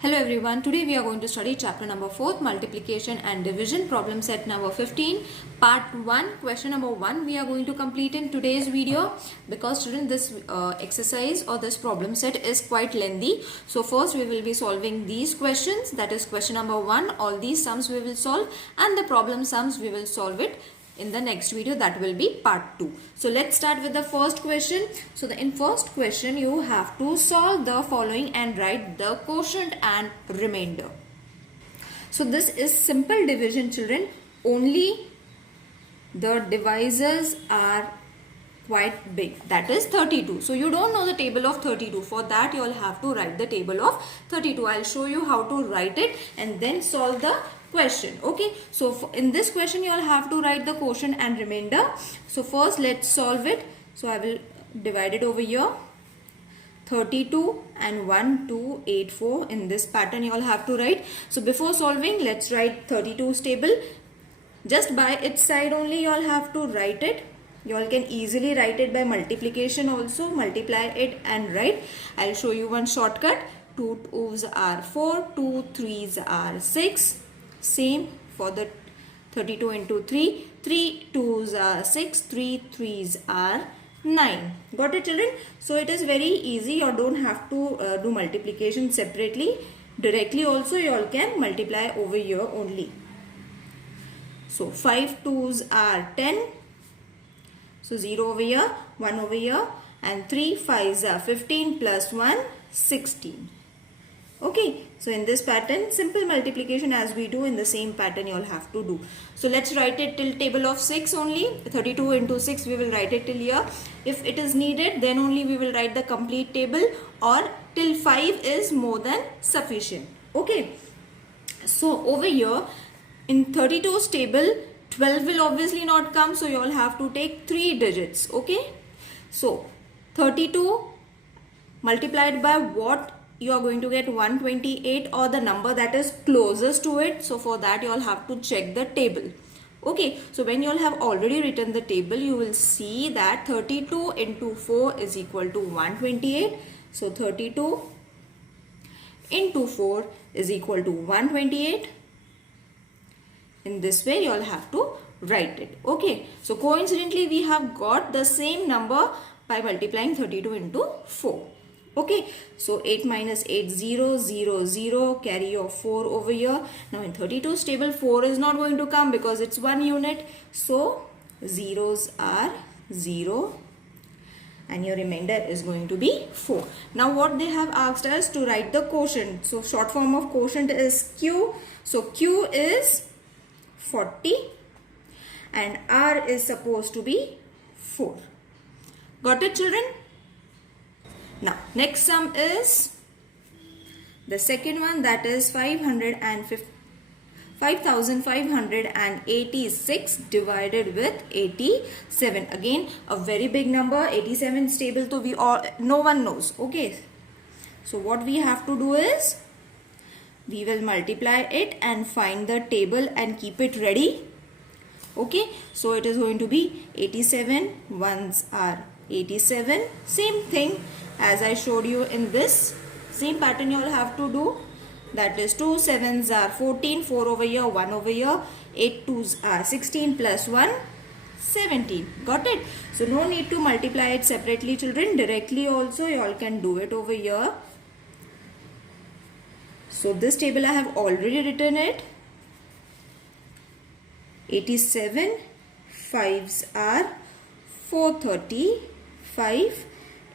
Hello everyone, today we are going to study chapter number 4, multiplication and division, problem set number 15, part 1, question number 1 we are going to complete in today's video because student this exercise or this problem set is quite lengthy. So first we will be solving these questions, that is question number 1, all these sums we will solve and the problem sums we will solve it in the next video, that will be part 2. So let's start with the first question. So in first question you have to solve the following and write the quotient and remainder. So this is simple division children, only the divisors are quite big, that is 32. So you don't know the table of 32, for that you will have to write the table of 32. I'll show you how to write it and then solve the question. Okay, so in this question you will have to write the quotient and remainder. So first let's solve it. So I will divide it over here, 32 and 1 2 8 4, in this pattern you all have to write. So before solving, let's write 32's table. Just by its side only you all have to write it. You all can easily write it by multiplication also, multiply it and write. I'll show you one shortcut. 2 2's are 4, 2 3's are 6. Same for the 32 into 3, 3 2's are 6, 3 3's are 9. Got it children? So it is very easy, you don't have to do multiplication separately. Directly also you all can multiply over here only. So 5 2's are 10. So 0 over here, 1 over here, and 3 5's are 15 plus 1, 16. Okay, so in this pattern, simple multiplication as we do, in the same pattern you all have to do. So let's write it till table of 6 only. 32 into 6 we will write it till here. If it is needed, then only we will write the complete table, or till 5 is more than sufficient. Okay, so over here in 32's table, 12 will obviously not come, so you all have to take 3 digits. Okay, so 32 multiplied by what? You are going to get 128 or the number that is closest to it. So for that you all have to check the table. Okay, so when you all have already written the table, you will see that 32 into 4 is equal to 128. So 32 into 4 is equal to 128. In this way you all have to write it. Okay, so coincidentally we have got the same number by multiplying 32 into 4. Okay, so 8 minus 8, 0, 0, 0, carry your 4 over here. Now in 32's table, 4 is not going to come because it's 1 unit. So zeros are 0 and your remainder is going to be 4. Now what they have asked us to write the quotient. So short form of quotient is Q. So Q is 40 and R is supposed to be 4. Got it children? Now next sum is the second one, that is 5586 divided with 87. Again a very big number, 87 stable, so no one knows. Okay, so what we have to do is we will multiply it and find the table and keep it ready. Okay, so it is going to be 87, ones are 87, same thing as I showed you in this same pattern you all have to do, that is 2 7's are 14, 4 over here, 1 over here, 8 2's are 16 plus 1, 17. Got it? So no need to multiply it separately children, directly also you all can do it over here. So this table I have already written it. 87, 5's are 435,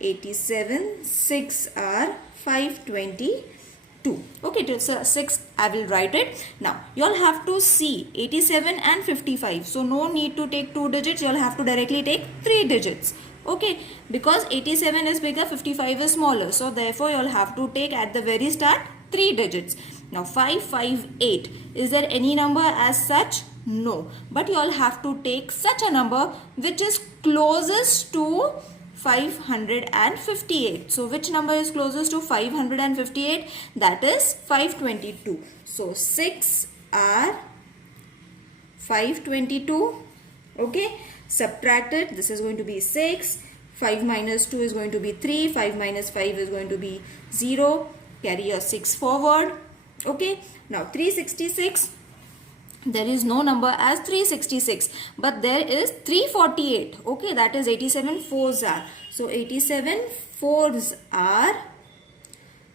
87, 6 are 522. Okay, so 6 I will write it. Now you all have to see 87 and 55. So no need to take 2 digits, you all have to directly take 3 digits. Okay, because 87 is bigger, 55 is smaller. So therefore you all have to take at the very start 3 digits. Now 558. Is there any number as such? No. But you all have to take such a number which is closest to 558. So which number is closest to 558? That is 522. So 6 are 522. Okay, subtracted, this is going to be 6. 5 minus 2 is going to be 3. 5 minus 5 is going to be 0. carry your 6 forward. Okay, now 366, there is no number as 366, but there is 348. Okay, that is 87 fours are. So 87 fours are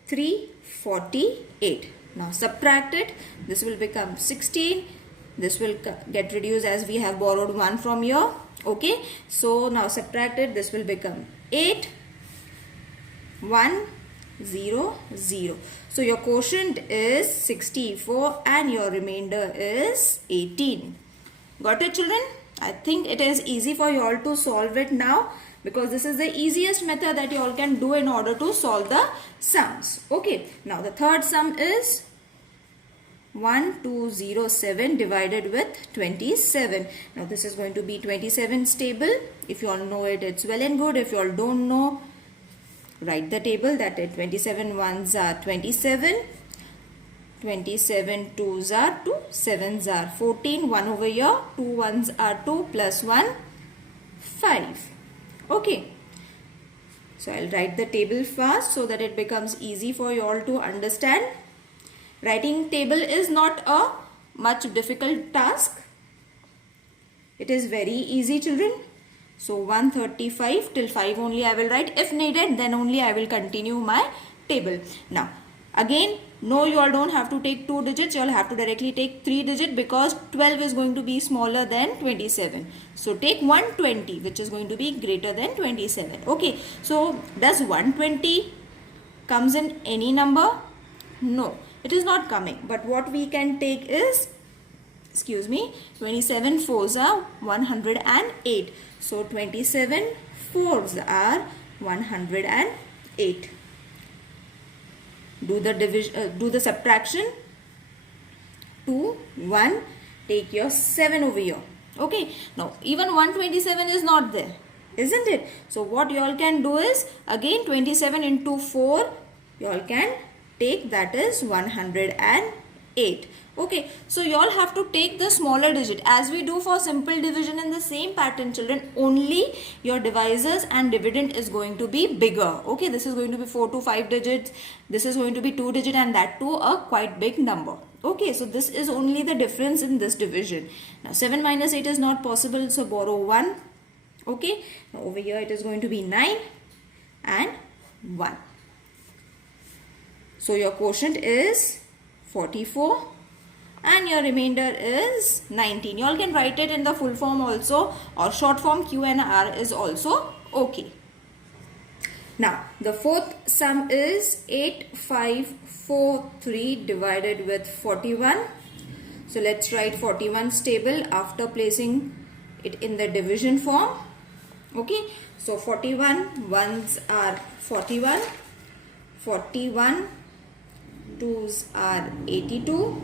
348. Now subtract it. This will become 16. This will get reduced as we have borrowed 1 from here. Okay, so now subtract it. This will become 8, 1, 0, 0. So your quotient is 64 and your remainder is 18. Got it, children? I think it is easy for you all to solve it now, because this is the easiest method that you all can do in order to solve the sums. Okay, now the third sum is 1207 divided with 27. Now this is going to be 27 table. If you all know it, it's well and good. If you all don't know, write the table. That is 27 ones are 27, 27 twos are 2, 7s are 14, 1 over here, 2 ones are 2 plus 1, 5. Okay, so I'll write the table fast so that it becomes easy for you all to understand. Writing table is not a much difficult task. It is very easy, children. So 135 till 5 only I will write. If needed, then only I will continue my table. Now again, no, you all don't have to take 2 digits. You all have to directly take 3 digits, because 12 is going to be smaller than 27. So take 120, which is going to be greater than 27. Okay, so does 120 comes in any number? No, it is not coming. But what we can take is, 27 fours are 108. So 27 fours are 108. Do the division, do the subtraction. 2, 1, take your 7 over here. Okay, now even 127 is not there, isn't it? So what you all can do is, again 27 into 4 you all can take, that is 108. Okay, so you all have to take the smaller digit as we do for simple division in the same pattern, children. Only your divisors and dividend is going to be bigger. Okay, this is going to be 4 to 5 digits, this is going to be 2 digit, and that too a quite big number. Okay, so this is only the difference in this division. Now 7 minus 8 is not possible, so borrow 1. Okay, now over here it is going to be 9 and 1. So your quotient is 44 and your remainder is 19. You all can write it in the full form also, or short form Q and R is also okay. Now the fourth sum is 8543 divided with 41. So let's write 41's table after placing it in the division form. Okay, so 41 ones are 41, 41 twos are 82,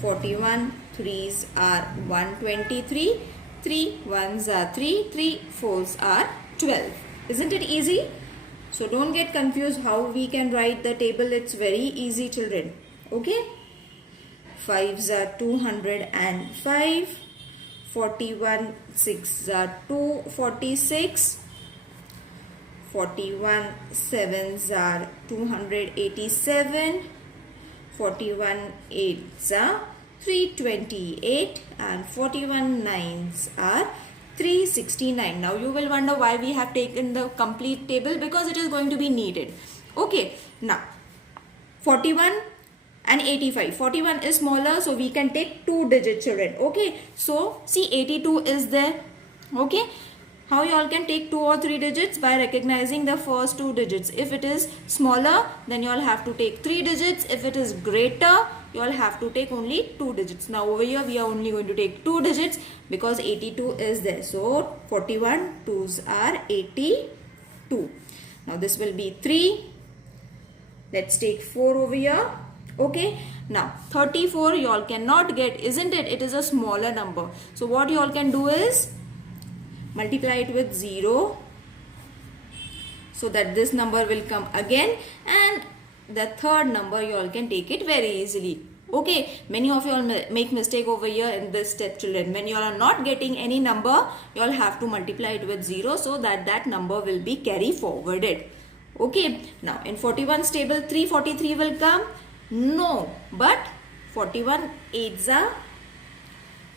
41 threes are 123, 3 ones are 3, 3 fours are 12. Isn't it easy? So don't get confused how we can write the table. It's very easy, children. Okay, 5s are 205, 41 6s are 246, 41 7s are 287, 41 8s are 328, and 41 9s are 369. Now you will wonder why we have taken the complete table, because it is going to be needed. Okay, now 41 and 85. 41 is smaller, so we can take 2 digit, children. Okay, so see 82 is there. Okay, how you all can take 2 or 3 digits? By recognizing the first 2 digits. If it is smaller, then you all have to take 3 digits. If it is greater, you all have to take only 2 digits. Now over here we are only going to take 2 digits because 82 is there. So 41 2s are 82. Now this will be 3. Let's take 4 over here. Okay, now 34 you all cannot get, isn't it? It is a smaller number. So what you all can do is multiply it with 0 so that this number will come again, and the third number you all can take it very easily. Okay, many of you all make mistake over here in this step, children. When you all are not getting any number, you all have to multiply it with 0 so that that number will be carry forwarded. Okay, now in 41's table 343 will come? No, but 41 8s are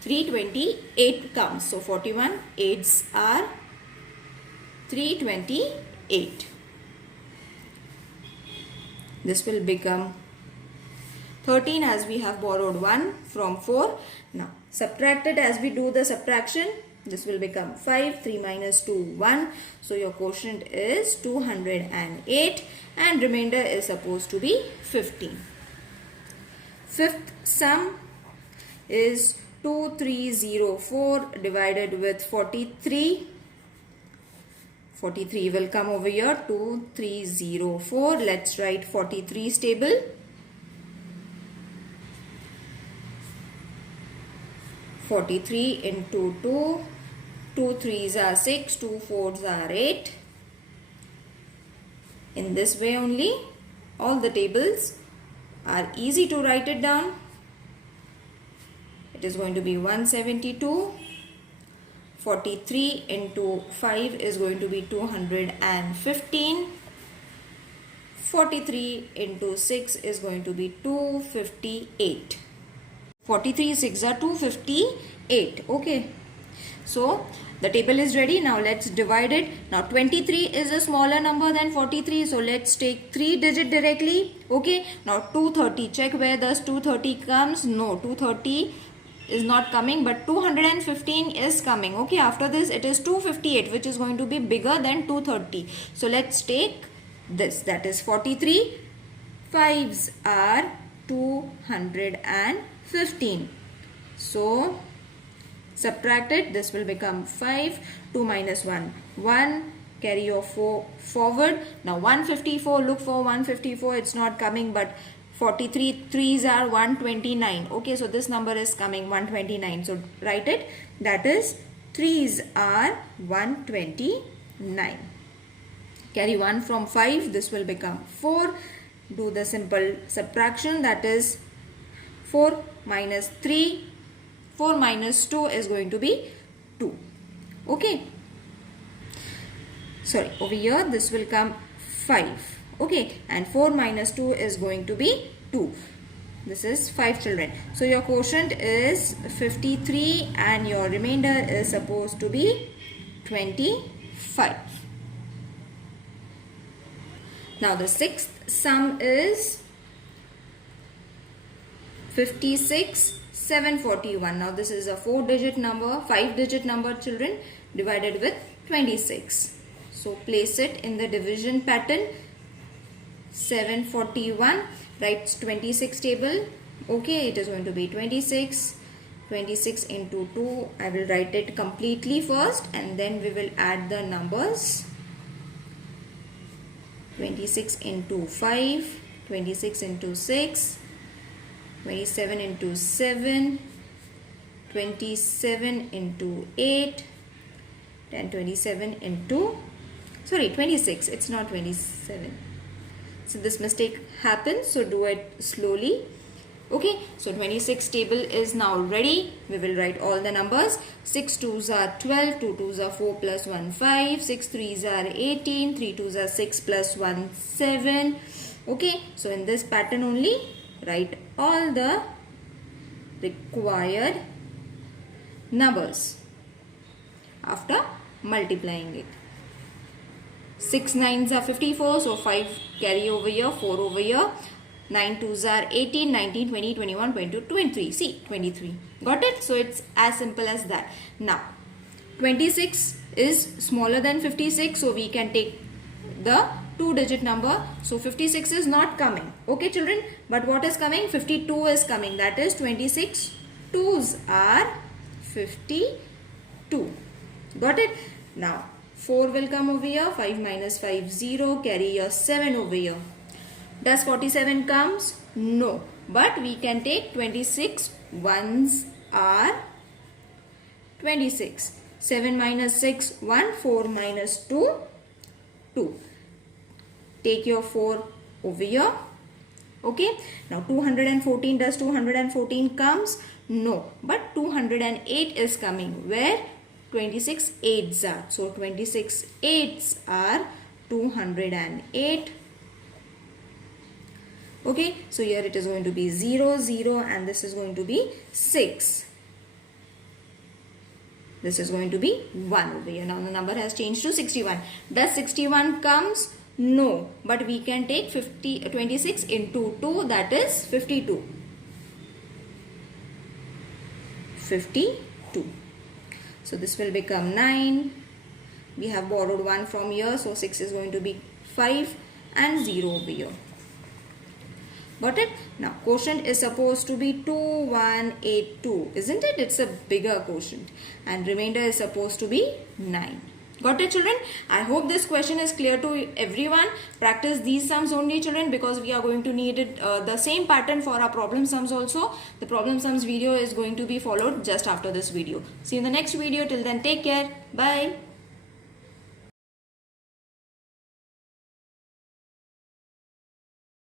328 comes. So 41 8s are 328. This will become 13 as we have borrowed 1 from 4. Now subtract it as we do the subtraction. This will become 5. 3 minus 2 1. So your quotient is 208 and remainder is supposed to be 15. Fifth sum is 2304 divided with 43. 43 will come over here. 2304. Let's write 43's table. 43 into 2. 2 3s are 6. 2 4s are 8. In this way only, all the tables are easy to write it down. It is going to be 172. 43 into 5 is going to be 215. 43 into 6 is going to be 258. 43 6 are 258. Okay. So the table is ready. Now let's divide it. Now 23 is a smaller number than 43. So let's take 3 digit directly. Okay. Now 230. Check where does 230 comes. No, 230 is not coming, but 215 is coming. Okay. After this it is 258, which is going to be bigger than 230. So let's take this. That is 43. 5s are 215. So subtract it. This will become 5. 2 minus 1. 1. Carry your 4 forward. Now 154. Look for 154. It's not coming, but 43 3s are 129. Okay, so this number is coming 129. So write it. That is 3s are 129. Carry 1 from 5. This will become 4. Do the simple subtraction. That is 4 minus 3. 4 minus 2 is going to be 2. Okay. Sorry, over here this will come 5. Okay. And 4 minus 2 is going to be 2. This is 5 children. So your quotient is 53 and your remainder is supposed to be 25. Now the sixth sum is 56 741. Now this is a 4-digit number, 5-digit number children, divided with 26. So place it in the division pattern. 741 writes 26 table. Okay, it is going to be 26. 26 into 2. I will write it completely first and then we will add the numbers. 26 into 5. 26 into 6. 27 into 7, 27 into 8, and 27 into, 26, it's not 27. So this mistake happens, so do it slowly. Okay, so 26 table is now ready. We will write all the numbers. 6 2s are 12, 2 2s are 4 plus 1 5, 6 3s are 18, 3 2s are 6 plus 1 7. Okay, so in this pattern only, write all the required numbers after multiplying it. 6 9s are 54, so 5 carry over here, 4 over here. 9 2s are 18, 19, 20, 21, 22, 23. See, 23. Got it? So it's as simple as that. Now, 26 is smaller than 56, so we can take the 2-digit number. So 56 is not coming. Okay children, but what is coming? 52 is coming. That is 26 2s are 52. Got it? Now 4 will come over here. 5 minus 5 0. Carry your 7 over here. Does 47 comes? No. But we can take 26 1s are 26. 7 minus 6 1. 4 minus 2 2. Take your 4 over here. Okay. Now 214, does 214 comes? No. But 208 is coming. Where 26 8s are. So 26 8s are 208. Okay, so here it is going to be 0, 0, and this is going to be 6. This is going to be 1 over here. Now the number has changed to 61. Does 61 comes? No. But we can take 26 into 2, that is 52. 52. So this will become 9. We have borrowed 1 from here. So 6 is going to be 5 and 0 over here. Got it? Now quotient is supposed to be 2182, isn't it? It's a bigger quotient, and remainder is supposed to be 9. Got it, children? I hope this question is clear to everyone. Practice these sums only, children, because we are going to need it, the same pattern for our problem sums also. The problem sums video is going to be followed just after this video. See you in the next video. Till then, take care. Bye.